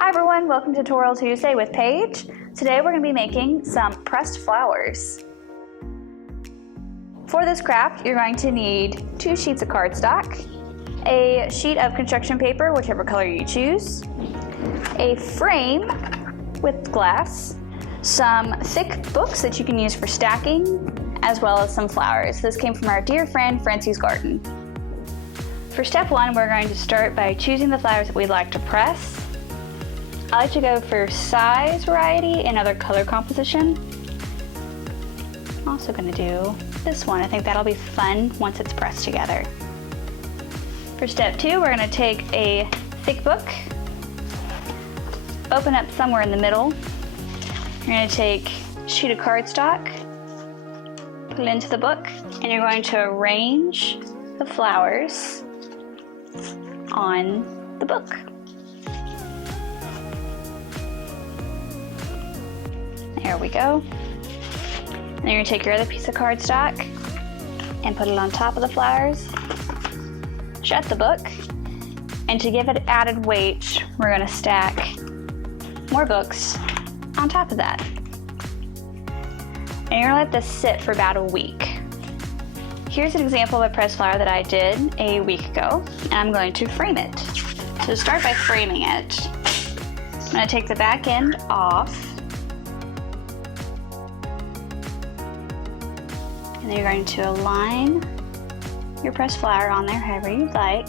Hi everyone, welcome to Tutorial Tuesday with Paige. Today we're going to be making some pressed flowers. For this craft, you're going to need 2 sheets of cardstock, a sheet of construction paper, whichever color you choose, a frame with glass, some thick books that you can use for stacking, as well as some flowers. This came from our dear friend Francie's garden. For step 1, we're going to start by choosing the flowers that we'd like to press. I like to go for size variety and other color composition. I'm also going to do this one. I think that'll be fun once it's pressed together. For step 2, we're going to take a thick book, open up somewhere in the middle. You're going to take a sheet of cardstock, put it into the book, and you're going to arrange the flowers on the book. There we go. Then you're going to take your other piece of cardstock and put it on top of the flowers. Shut the book. And to give it added weight, we're going to stack more books on top of that. And you're going to let this sit for about a week. Here's an example of a pressed flower that I did a week ago, and I'm going to frame it. So to start by framing it, I'm going to take the back end off. And then you're going to align your pressed flower on there however you'd like.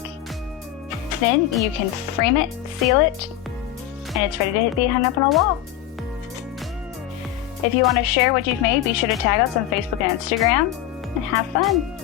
Then you can frame it, seal it, and it's ready to be hung up on a wall. If you want to share what you've made, be sure to tag us on Facebook and Instagram, and have fun.